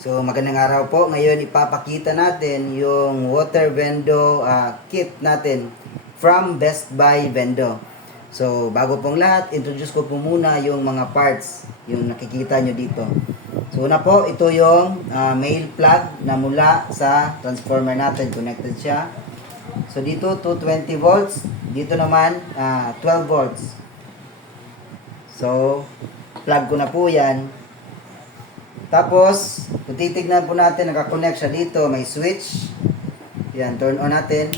So magandang araw po. Ngayon ipapakita natin yung water vendo kit natin from Best Buy Vendo. So bago pong lahat, introduce ko po muna yung mga parts, yung nakikita nyo dito. So una po, ito yung male plug na mula sa transformer natin. Connected siya. So dito 220 volts, dito naman 12 volts. So plug ko na po yan. Tapos, kung titignan po natin, nakakonect siya dito, may switch. Yan, turn on natin.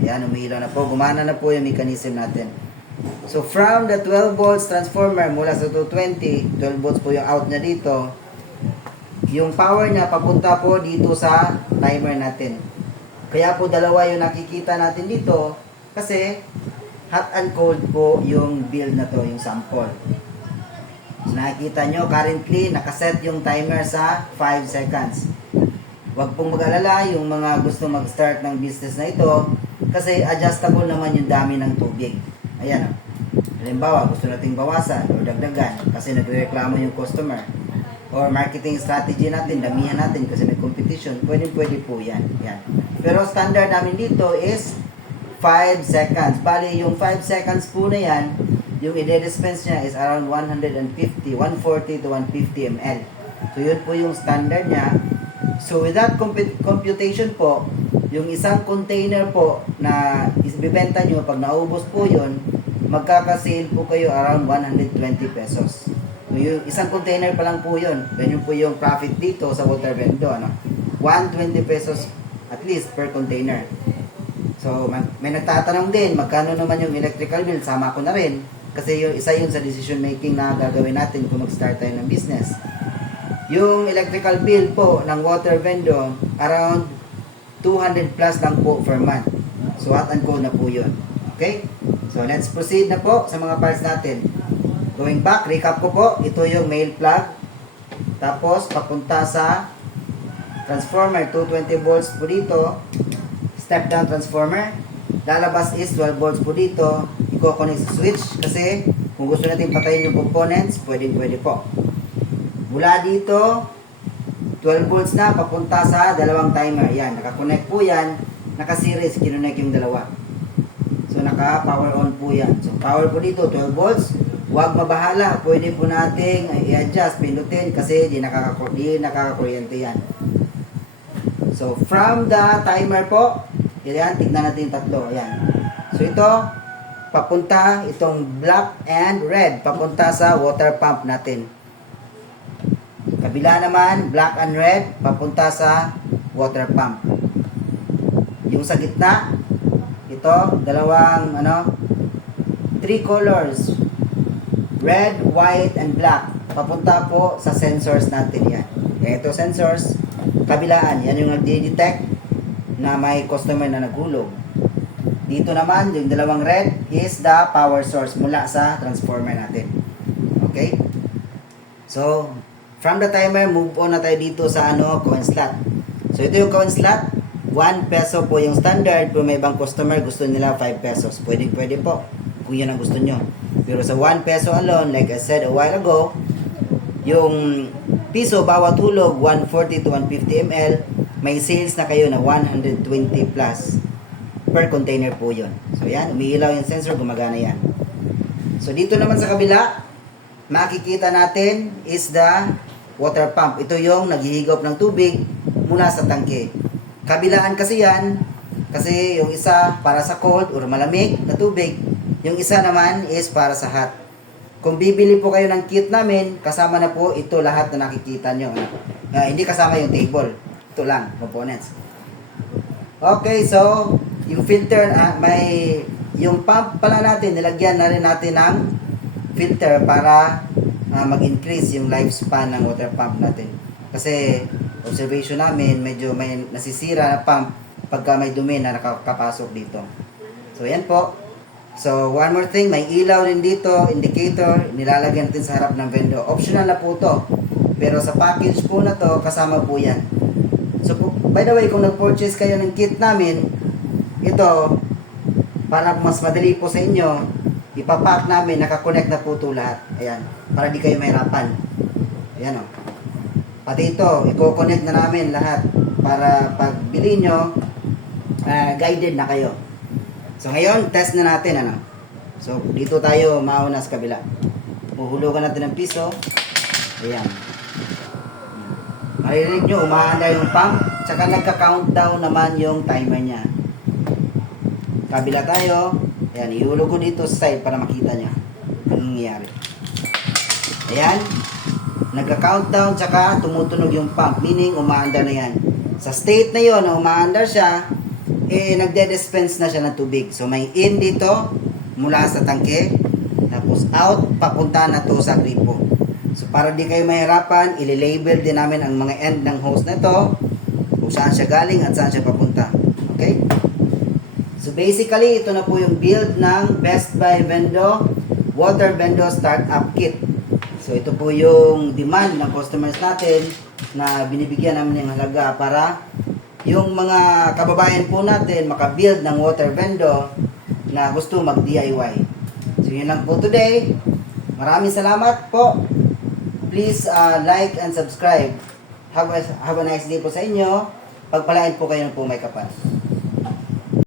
Yan, umiilaw na po. Gumana na po yung mechanism natin. So, from the 12 volts transformer, mula sa 220, 12 volts po yung out niya dito. Yung power niya, papunta po dito sa timer natin. Kaya po dalawa yung nakikita natin dito. Kasi, hot and cold po yung build na to, yung sample. So, nakikita nyo, currently, nakaset yung timer sa 5 seconds. Huwag pong mag-alala yung mga gusto mag-start ng business na ito kasi adjustable naman yung dami ng tubig. Ayan o. Halimbawa, gusto nating bawasan o dagdagan kasi nagreklamo yung customer. Or marketing strategy natin, damihan natin kasi may competition. Pwede po yan. Yan. Pero standard namin dito is 5 seconds. Bali, yung 5 seconds po na yan, yung i-dispense niya is around 140 to 150 ml. So, yun po yung standard niya. So, with that computation po, yung isang container po na ibibenta nyo, pag naubos po yun, magkakasale po kayo around 120 pesos. So, yung isang container pa lang po yun. Ganyan po yung profit dito sa water vendo. 120 pesos at least per container. So, may nagtatanong din, magkano naman yung electrical bill? Sama ko na rin. Kasi yung isa yun sa decision making na gagawin natin kung mag-start tayo ng business. Yung electrical bill po ng water vendo, around 200 plus lang po per month. So, hot and cold na po yun. Okay? So, let's proceed na po sa mga parts natin. Going back, recap ko po. Ito yung male plug. Tapos, papunta sa transformer, 220 volts po dito. Step down transformer. Lalabas is 12 volts po dito. I-connect sa switch kasi kung gusto natin patayin yung components, pwede po. Mula dito, 12 volts na papunta sa dalawang timer. Yan, nakakonect po yan. Naka-series, kinonect yung dalawa. So, naka-power on po yan. So, power po dito, 12 volts. Huwag mabahala. Pwede po nating i-adjust, pindutin kasi di nakakakuryente yan. So, from the timer po, yan, tignan natin yung tatlo. Ayan. So, ito, papunta, itong black and red, papunta sa water pump natin. Kabila naman, black and red, papunta sa water pump. Yung sa gitna, ito, dalawang, three colors. Red, white, and black. Papunta po sa sensors natin yan. Ito sensors, kabilaan, yan yung nagdi-detect na may customer na naghulog. Dito naman, yung dalawang red is the power source mula sa transformer natin. Okay? So, from the timer, move on na tayo dito sa coin slot. So, ito yung coin slot. 1 peso po yung standard. Pero may ibang customer, gusto nila 5 pesos. Pwede po. Kung yun ang gusto nyo. Pero sa 1 peso alone, like I said a while ago, yung piso bawat hulog, 140 to 150 ml, may sales na kayo na 120 plus per container po yun. So yan, umiilaw yung sensor, gumagana yan. So dito naman sa kabila, makikita natin is the water pump. Ito yung naghihigop ng tubig mula sa tangke. Kabilaan kasi yan, kasi yung isa para sa cold or malamig na tubig, yung isa naman is para sa hot. Kung bibili po kayo ng kit namin, kasama na po ito lahat na nakikita nyo. Hindi kasama yung table. Ito lang, components. Okay, so, yung filter, yung pump pala natin, nilagyan na rin natin ng filter para mag-increase yung lifespan ng water pump natin. Kasi, observation namin, medyo may nasisira na pump pagka may dumi na nakakapasok dito. So, yan po. So, one more thing, may ilaw rin dito, indicator, nilalagyan natin sa harap ng vendo. Optional na po to. Pero sa package po na to, kasama po yan. So, by the way, kung nag-purchase kayo ng kit namin, ito, para mas madali po sa inyo, ipapack namin, nakakonect na po ito lahat. Ayan, para di kayo mahirapan. Ayan o. Pati ito, i-connect na namin lahat para pag bili nyo, guided na kayo. So ngayon, test na natin ano. So dito tayo mauna sa kabila. Uhulugan natin ng piso. Ayan. Maririnig nyo, umaanda yung pump. Tsaka nagka-countdown naman yung timer niya. Kabila tayo. Ayan, ihulog ko dito sa side para makita nyo. Anong nangyayari. Ayan. Nagka-countdown tsaka tumutunog yung pump. Meaning, umaanda na yan. Sa state na yon na umaandar siya, nagde-dispense na siya ng tubig. So, may in dito mula sa tangke. Tapos out, papunta na to sa gripo. So, para di kayo mahirapan, ililabel din namin ang mga end ng hose na to, kung saan siya galing at saan siya papunta. Okay? So, basically, ito na po yung build ng Best Buy Vendo Water Vendo Startup Kit. So, ito po yung demand ng customers natin na binibigyan namin ng halaga para yung mga kababayan po natin makabuild ng water vendo na gusto mag-DIY. So, yun lang po today. Maraming salamat po. Please like and subscribe. Have a nice day po sa inyo. Pagpalain po kayo ng po may kapal.